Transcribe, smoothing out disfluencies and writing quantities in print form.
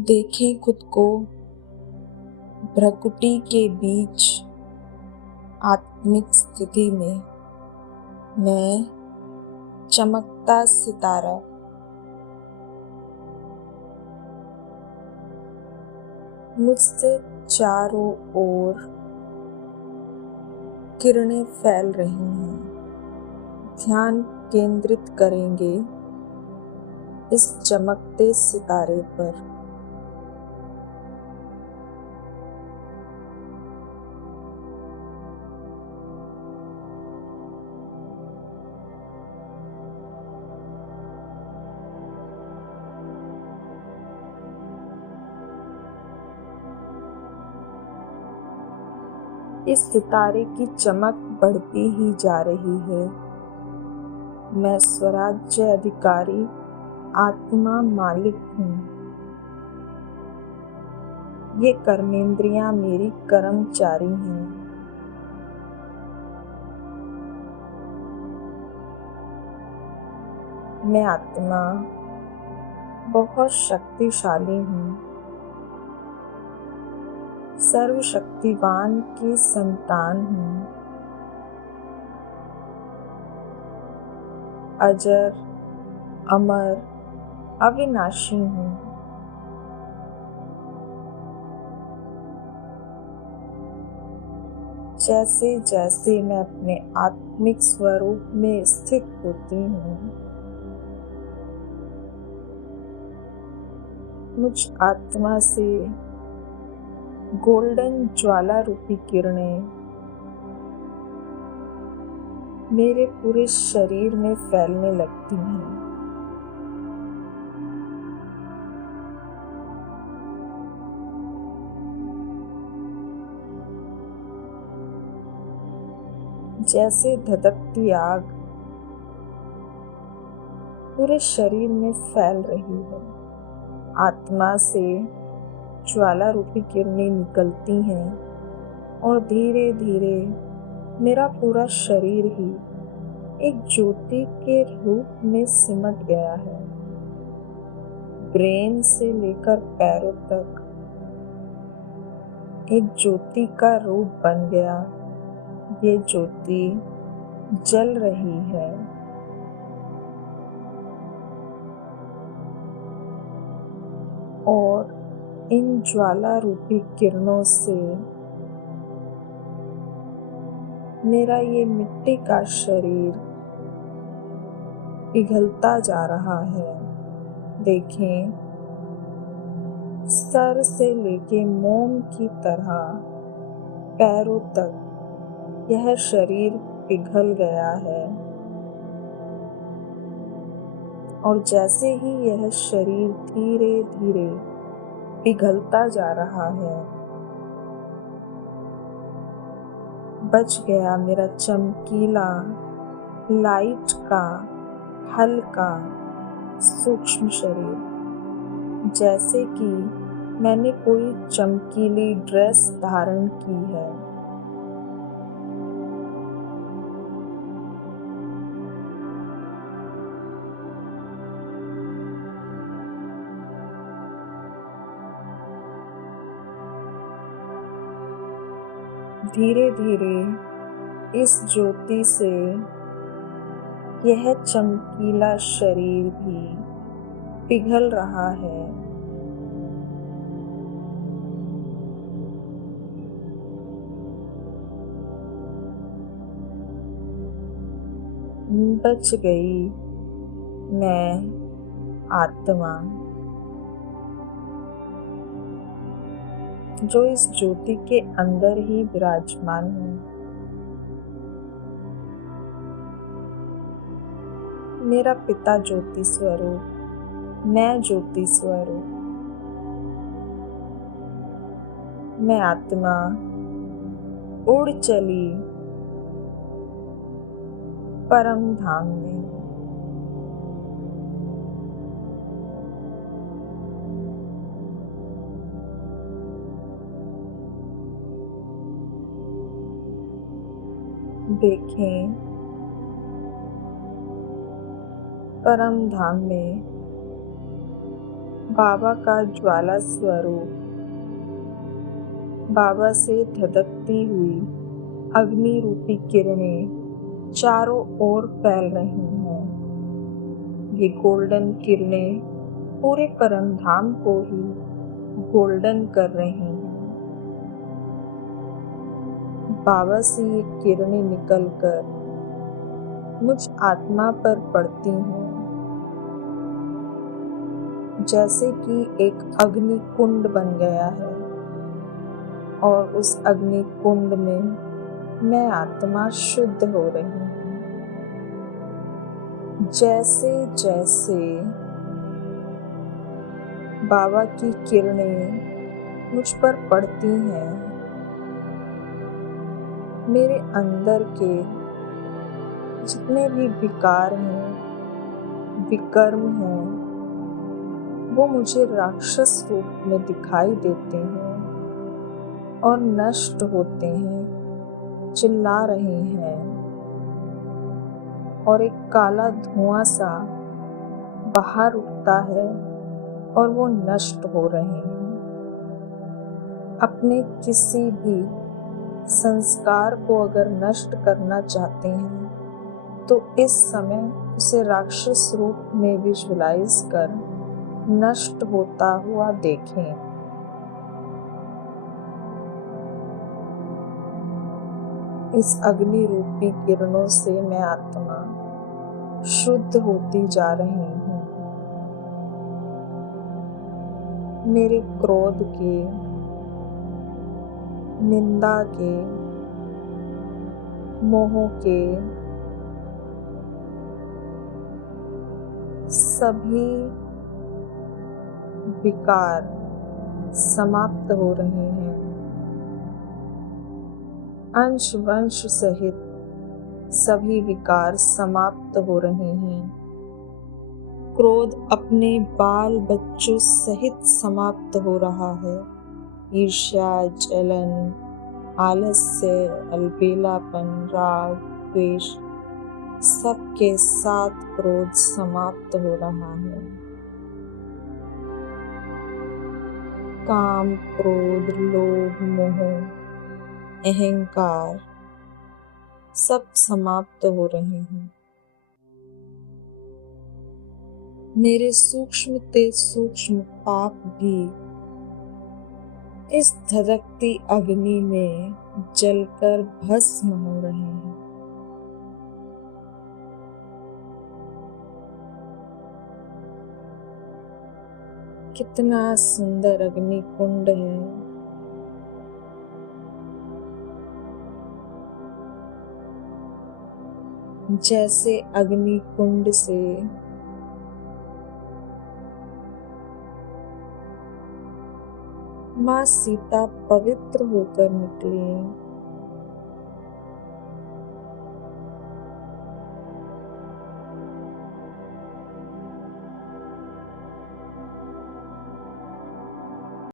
देखें खुद को भ्रकुटी के बीच आत्मिक स्थिति में। मैं चमकता सितारा, मुझसे चारों ओर किरणें फैल रही हैं। ध्यान केंद्रित करेंगे इस चमकते सितारे पर। इस सितारे की चमक बढ़ती ही जा रही है। मैं स्वराज्य अधिकारी आत्मा मालिक हूँ। ये कर्मेंद्रियां मेरी कर्मचारी हैं। मैं आत्मा बहुत शक्तिशाली हूँ। सर्वशक्तिवान की संतान हूँ। अजर, अमर, अविनाशी हूँ। जैसे जैसे मैं अपने आत्मिक स्वरूप में स्थित होती हूँ, मुझ आत्मा से गोल्डन ज्वाला रूपी किरणें मेरे पूरे शरीर में फैलने लगती हैं। जैसे धधकती आग पूरे शरीर में फैल रही है। आत्मा से ज्वाला रूपी किरणें निकलती हैं और धीरे धीरे मेरा पूरा शरीर ही एक ज्योति के रूप में सिमट गया है। ब्रेन से लेकर पैरों तक एक ज्योति का रूप बन गया। ये ज्योति जल रही है। और इन ज्वाला रूपी किरणों से मेरा ये मिट्टी का शरीर पिघलता जा रहा है। देखें, सर से लेके मोम की तरह पैरों तक यह शरीर पिघल गया है। और जैसे ही यह शरीर धीरे धीरे पिघलता जा रहा है, बच गया मेरा चमकीला, लाइट का, हल्का, सूक्ष्म शरीर। जैसे कि मैंने कोई चमकीली ड्रेस धारण की है। धीरे धीरे इस ज्योति से यह चमकीला शरीर भी पिघल रहा है। बच गई मैं आत्मा, जो इस ज्योति के अंदर ही विराजमान हूँ। मेरा पिता ज्योति स्वरूप, मैं ज्योति स्वरूप, मैं आत्मा उड़ चली परम धाम में। देखें, परम धाम में बाबा का ज्वाला स्वरूप, बाबा से धधकती हुई अग्नि रूपी किरणें चारों ओर फैल रही हैं। ये गोल्डन किरणें पूरे परमधाम को ही गोल्डन कर रही हैं। बाबा से ये किरणें निकलकर मुझ आत्मा पर पड़ती हैं, जैसे कि एक अग्नि कुंड बन गया है और उस अग्नि कुंड में मैं आत्मा शुद्ध हो रही हूँ। जैसे जैसे बाबा की किरणें मुझ पर पड़ती हैं, मेरे अंदर के जितने भी विकार हैं, विकर्म हैं, वो मुझे राक्षस रूप में दिखाई देते हैं और नष्ट होते हैं, चिल्ला रहे हैं और एक काला धुआं सा बाहर उठता है और वो नष्ट हो रहे हैं। अपने किसी भी संस्कार को अगर नष्ट करना चाहते हैं तो इस समय उसे राक्षस रूप में विजुअलाइज कर नष्ट होता हुआ देखें। इस अग्नि रूपी किरणों से मैं आत्मा शुद्ध होती जा रही हूँ। मेरे क्रोध के, निंदा के, मोह के सभी विकार समाप्त हो रहे हैं। अंश वंश सहित सभी विकार समाप्त हो रहे हैं। क्रोध अपने बाल बच्चों सहित समाप्त हो रहा है। ईर्ष्या, जलन, आलस्य, अलबेलापन, राग, द्वेष सबके साथ क्रोध समाप्त हो रहा है। काम, क्रोध, लोभ, मोह, अहंकार सब समाप्त हो रहे हैं। मेरे सूक्ष्म ते सूक्ष्म पाप भी इस धधकती अग्नि में जलकर भस्म हो रहे हैं। कितना सुंदर अग्नि कुंड है। जैसे अग्नि कुंड से माँ सीता पवित्र होकर निकली,